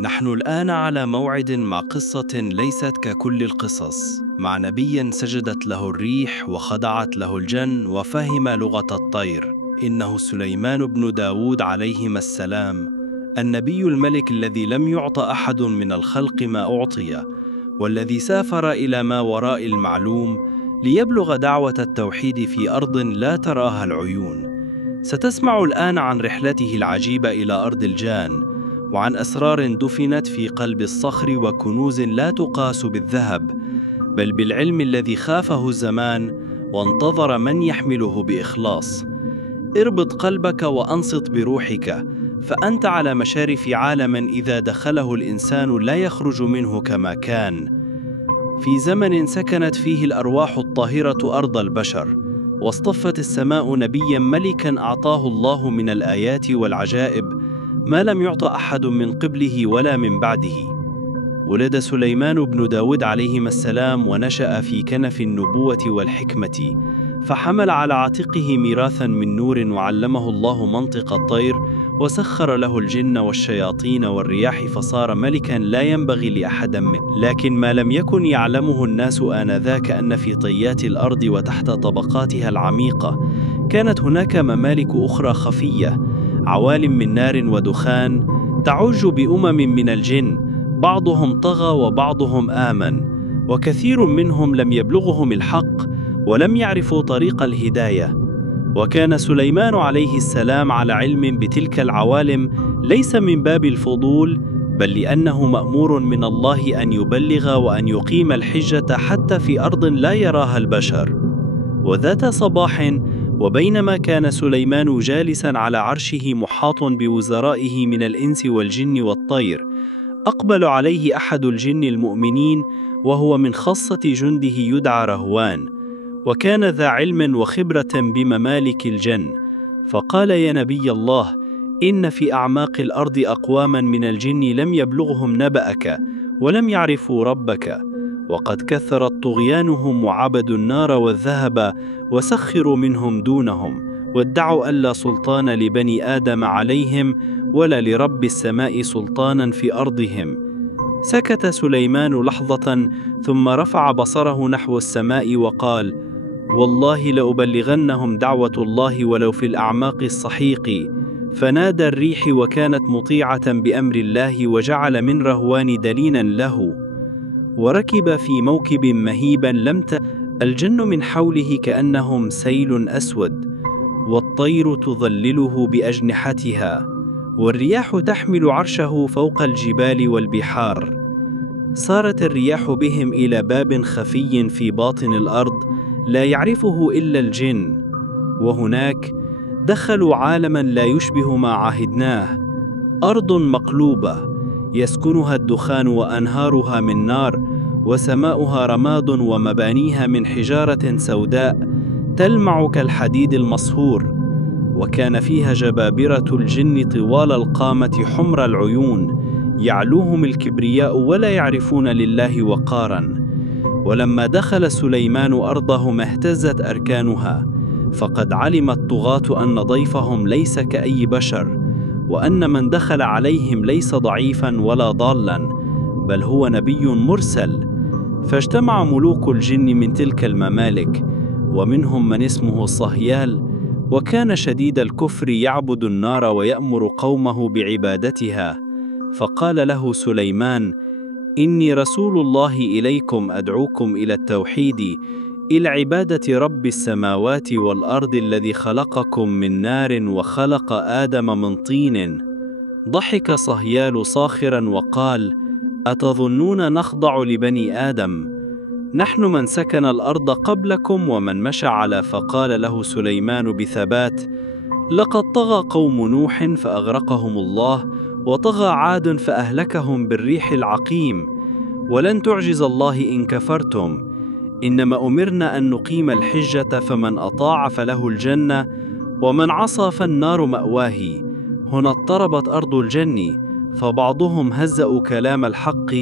نحن الآن على موعد مع قصة ليست ككل القصص، مع نبي سجدت له الريح وخضعت له الجن وفهم لغة الطير. إنه سليمان بن داود عليهما السلام، النبي الملك الذي لم يعط أحد من الخلق ما أعطي، والذي سافر إلى ما وراء المعلوم ليبلغ دعوة التوحيد في أرض لا تراها العيون. ستسمع الآن عن رحلته العجيبة إلى أرض الجان، وعن أسرار دفنت في قلب الصخر وكنوز لا تقاس بالذهب بل بالعلم الذي خافه الزمان وانتظر من يحمله بإخلاص. اربط قلبك وأنصت بروحك، فأنت على مشارف عالم إذا دخله الإنسان لا يخرج منه كما كان. في زمن سكنت فيه الأرواح الطاهرة أرض البشر، واصطفت السماء نبيا ملكا أعطاه الله من الآيات والعجائب ما لم يعط أحد من قبله ولا من بعده. ولد سليمان بن داود عليهما السلام ونشأ في كنف النبوة والحكمة، فحمل على عاتقه ميراثا من نور، وعلمه الله منطق الطير، وسخر له الجن والشياطين والرياح، فصار ملكا لا ينبغي لأحد منه. لكن ما لم يكن يعلمه الناس آنذاك أن في طيات الأرض وتحت طبقاتها العميقة كانت هناك ممالك أخرى خفية، عوالم من نار ودخان تعج بأمم من الجن، بعضهم طغى وبعضهم آمن، وكثير منهم لم يبلغهم الحق ولم يعرفوا طريق الهداية. وكان سليمان عليه السلام على علم بتلك العوالم، ليس من باب الفضول بل لأنه مأمور من الله أن يبلغ وأن يقيم الحجة حتى في أرض لا يراها البشر. وذات صباح، وبينما كان سليمان جالسا على عرشه محاط بوزرائه من الإنس والجن والطير، أقبل عليه أحد الجن المؤمنين، وهو من خاصة جنده يدعى رهوان، وكان ذا علم وخبرة بممالك الجن. فقال: يا نبي الله، إن في أعماق الأرض أقواما من الجن لم يبلغهم نبأك ولم يعرفوا ربك، وقد كثرت طغيانهم وعبدوا النار والذهب وسخروا منهم دونهم، وادعوا أن لا سلطان لبني آدم عليهم ولا لرب السماء سلطانا في أرضهم. سكت سليمان لحظة ثم رفع بصره نحو السماء وقال: والله لأبلغنهم دعوة الله ولو في الأعماق السحيق. فنادى الريح وكانت مطيعة بأمر الله، وجعل من رهوان دلينا له، وركب في موكب مهيبا الجن من حوله كأنهم سيل أسود، والطير تظلله بأجنحتها، والرياح تحمل عرشه فوق الجبال والبحار. سارت الرياح بهم إلى باب خفي في باطن الأرض لا يعرفه إلا الجن، وهناك دخلوا عالما لا يشبه ما عهدناه، أرض مقلوبة يسكنها الدخان وأنهارها من نار، وسماؤها رماد، ومبانيها من حجارة سوداء تلمع كالحديد المصهور. وكان فيها جبابرة الجن طوال القامة حمر العيون، يعلوهم الكبرياء ولا يعرفون لله وقارا. ولما دخل سليمان أرضهم اهتزت أركانها، فقد علم الطغاة أن ضيفهم ليس كأي بشر، وأن من دخل عليهم ليس ضعيفا ولا ضالا، بل هو نبي مرسل. فاجتمع ملوك الجن من تلك الممالك، ومنهم من اسمه صهيال، وكان شديد الكفر يعبد النار ويأمر قومه بعبادتها. فقال له سليمان: إني رسول الله إليكم أدعوكم إلى التوحيد، إلى عبادة رب السماوات والأرض الذي خلقكم من نار وخلق آدم من طين. ضحك صهيال صاخرا وقال: أتظنون نخضع لبني آدم؟ نحن من سكن الأرض قبلكم ومن مشى على. فقال له سليمان بثبات: لقد طغى قوم نوح فأغرقهم الله، وطغى عاد فأهلكهم بالريح العقيم، ولن تعجز الله إن كفرتم. إنما أمرنا أن نقيم الحجة، فمن أطاع فله الجنة، ومن عصى فالنار مأواه. هنا اضطربت أرض الجن، فبعضهم هزأوا كلام الحق